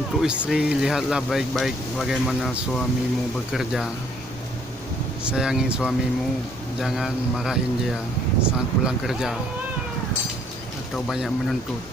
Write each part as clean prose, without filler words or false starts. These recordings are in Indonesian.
Untuk istri, lihatlah baik-baik bagaimana suamimu bekerja. Sayangi suamimu, jangan marahin dia saat pulang kerja atau banyak menuntut.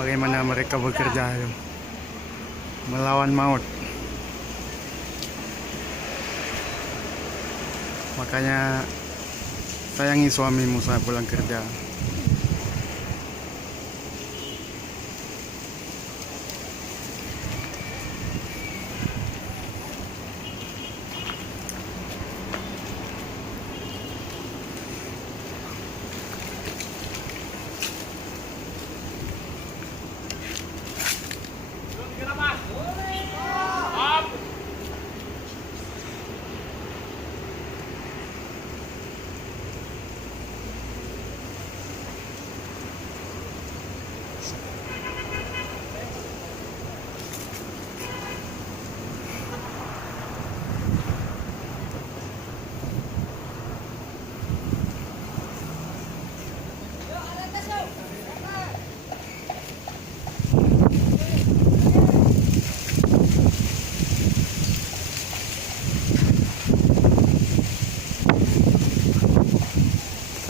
Bagaimana mereka bekerja melawan maut. Makanya sayangi suamimu saat pulang kerja.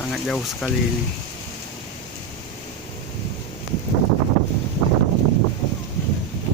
Sangat jauh sekali ini.